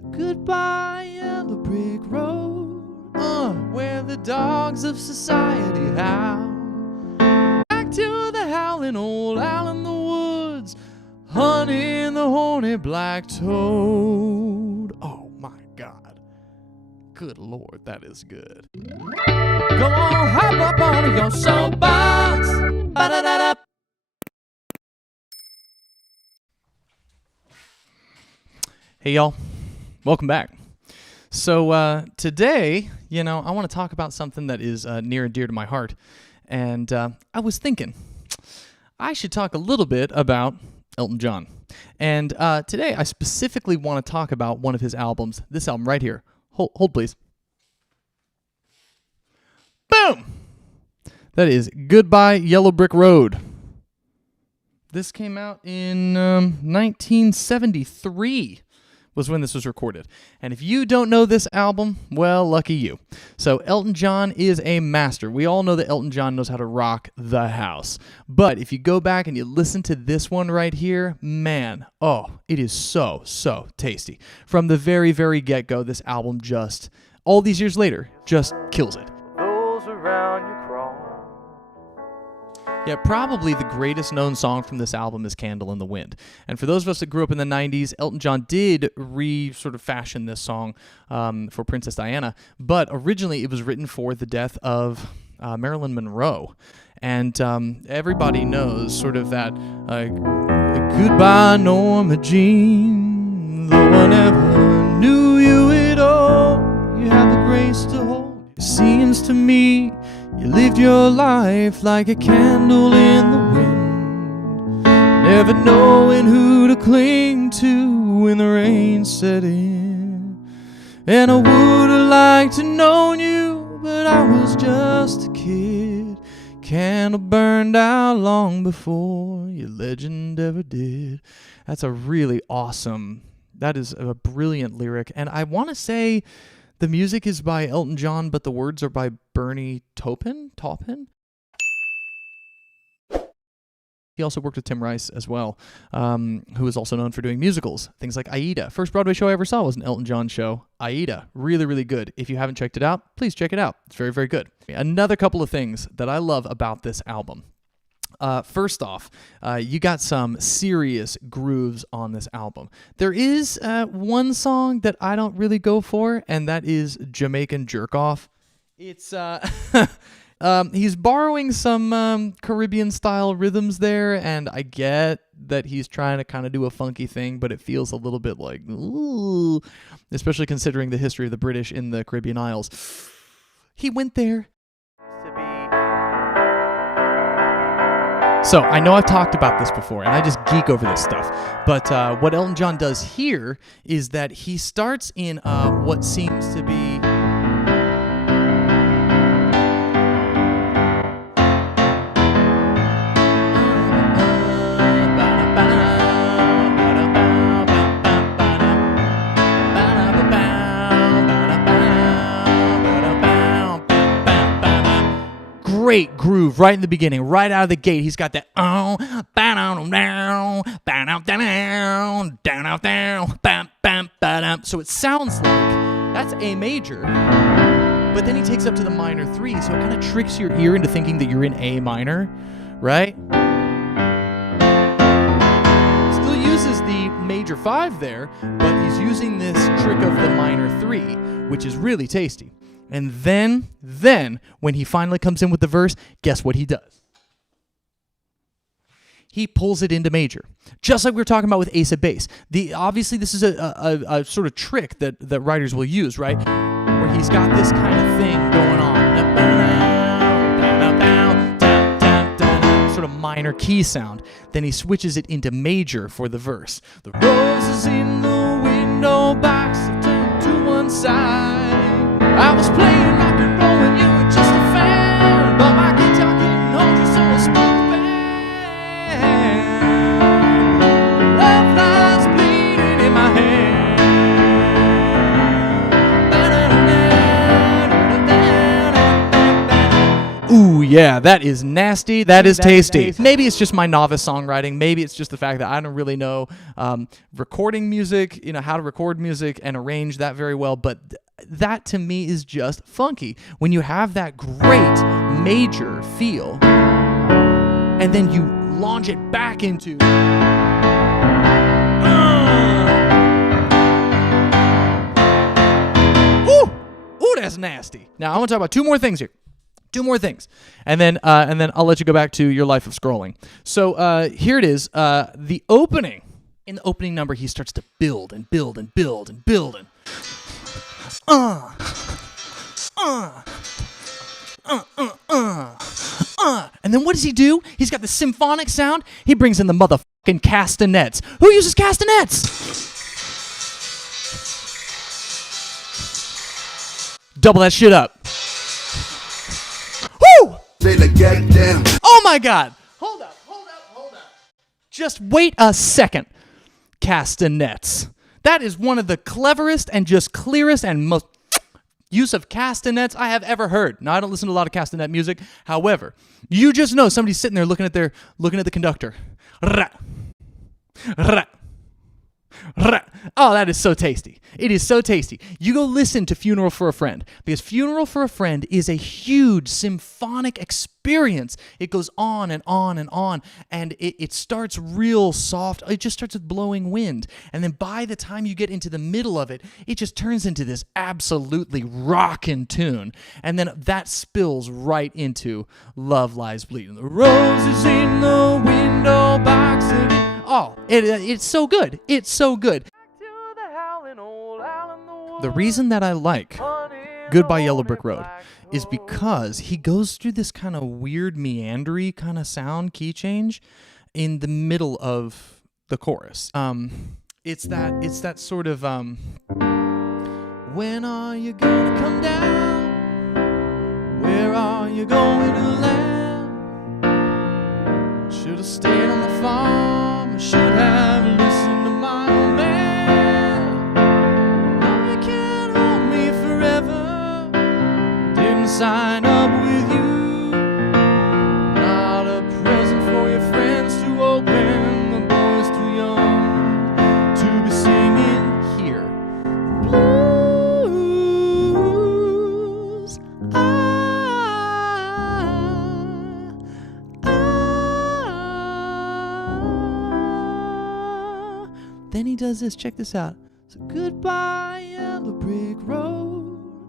So goodbye, yellow brick road, where the dogs of society howl. Back to the howling old owl in the woods, hunting the horny black toad. Oh my God. Good Lord, that is good. Go on, hop up on your soapbox. Ba-da-da-da. Hey y'all, welcome back. So today, I want to talk about something that is near and dear to my heart. And I was thinking I should talk a little bit about Elton John. And today I specifically want to talk about one of his albums, this album right here. Hold please. Boom! That is Goodbye Yellow Brick Road. This came out in 1973 was when this was recorded. And if you don't know this album, well, lucky you. So Elton John is a master. We all know that Elton John knows how to rock the house. But if you go back and you listen to this one right here, man, it is so, so tasty. From the very, very get-go, this album just, all these years later, just kills it. Those around you crawl. Yeah, probably the greatest known song from this album is Candle in the Wind. And for those of us that grew up in the 90s, Elton John did fashion this song for Princess Diana, but originally it was written for the death of Marilyn Monroe. And everybody knows sort of that goodbye Norma Jean, though I never knew you at all, you have the grace to hold. It seems to me you lived your life like a candle in the wind, never knowing who to cling to when the rain set in. And I would have liked to known you, but I was just a kid. Candle burned out long before your legend ever did. That's a really awesome, that is a brilliant lyric. And I want to say the music is by Elton John, but the words are by Bernie Taupin. He also worked with Tim Rice as well, who is also known for doing musicals. Things like Aida. First Broadway show I ever saw was an Elton John show. Aida. Really, really good. If you haven't checked it out, please check it out. It's very, very good. Another couple of things that I love about this album. First off, you got some serious grooves on this album. There is one song that I don't really go for, and that is Jamaican Jerk Off. It's he's borrowing some Caribbean-style rhythms there, and I get that he's trying to kind of do a funky thing, but it feels a little bit like, ooh, especially considering the history of the British in the Caribbean Isles. He went there. So, I know I've talked about this before, and I just geek over this stuff, but what Elton John does here is that he starts in what seems to be... Great groove right in the beginning, right out of the gate. He's got that so it sounds like that's A major, but then he takes up to the minor 3, so it kind of tricks your ear into thinking that you're in A minor, right? Still uses the major 5 there, but he's using this trick of the minor 3, which is really tasty. And then, when he finally comes in with the verse, guess what he does? He pulls it into major, just like we were talking about with Ace of Base. Obviously, this is a sort of trick that writers will use, right? Where he's got this kind of thing going on, sort of minor key sound. Then he switches it into major for the verse. The roses in the window box are turned to one side. I was playing rock and roll and you were just a fan, but my guitar couldn't hold you, so I spoke band. Love lies bleeding in my hand. Ooh, yeah, that is nasty. That is tasty. Maybe it's just my novice songwriting. Maybe it's just the fact that I don't really know recording music, how to record music and arrange that very well. But that to me is just funky. When you have that great major feel, and then you launch it back into. Ooh, that's nasty. Now I want to talk about two more things here. Two more things, and then I'll let you go back to your life of scrolling. So here it is. The opening. In the opening number, he starts to build and build and build and build and. And then what does he do? He's got the symphonic sound. He brings in the motherfucking castanets. Who uses castanets? Double that shit up. Woo! Oh my God. Hold up. Just wait a second. Castanets. That is one of the cleverest and just clearest and most use of castanets I have ever heard. Now, I don't listen to a lot of castanet music. However, you just know somebody's sitting there looking at the conductor. Oh, that is so tasty. It is so tasty. You go listen to Funeral for a Friend, because Funeral for a Friend is a huge symphonic experience. It goes on and on and on, and it starts real soft. It just starts with blowing wind, and then by the time you get into the middle of it, it just turns into this absolutely rockin' tune, and then that spills right into Love Lies Bleeding. The roses in the window box again. Oh, it's so good. It's so good. The reason that I like Goodbye Yellow Brick Road is because he goes through this kind of weird meandery kind of sound key change in the middle of the chorus. It's that sort of when are you gonna come down? Where are you going to land? Should have stayed on the farm. Should have listened to my old man. I can't hold me forever. Didn't sign up with you. Not a present for your friends to open. The boy's too young to be singing here. Blues. Then he does this. Check this out. So goodbye, yellow brick road,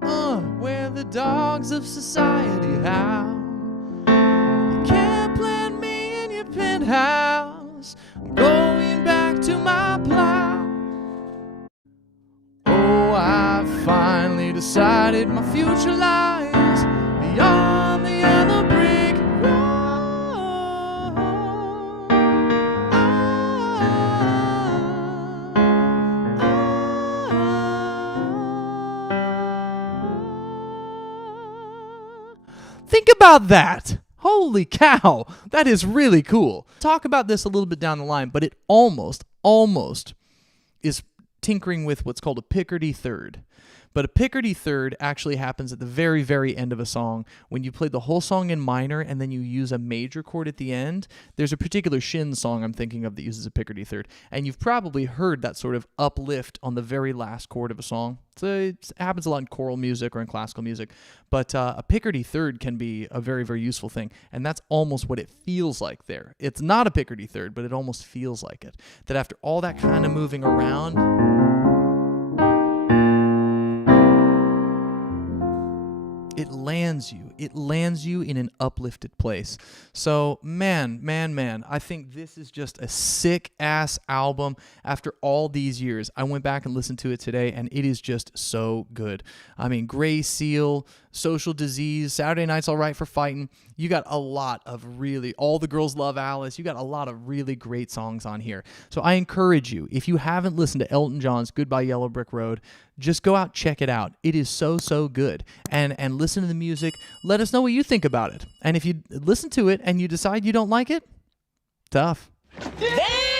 where the dogs of society howl. You can't plant me in your penthouse. I'm going back to my plow. Oh, I finally decided my future lies beyond the yellow brick road. Think about that. Holy cow. That is really cool. Talk about this a little bit down the line, but it almost is tinkering with what's called a Picardy third. But a Picardy third actually happens at the very, very end of a song. When you play the whole song in minor and then you use a major chord at the end, there's a particular Shin song I'm thinking of that uses a Picardy third. And you've probably heard that sort of uplift on the very last chord of a song. So it happens a lot in choral music or in classical music. But a Picardy third can be a very, very useful thing. And that's almost what it feels like there. It's not a Picardy third, but it almost feels like it. That after all that kind of moving around, it lands you in an uplifted place. So man, I think this is just a sick ass album. After all these years, I went back and listened to it today, and it is just so good. I mean, Gray Seal, Social Disease, Saturday Night's All Right for Fighting. You got a lot of really, All the Girls Love Alice. You got a lot of really great songs on here. So I encourage you, if you haven't listened to Elton John's Goodbye Yellow Brick Road, just go out, check it out. It is so, so good. And listen to the music. Let us know what you think about it. And if you listen to it and you decide you don't like it, tough. Damn!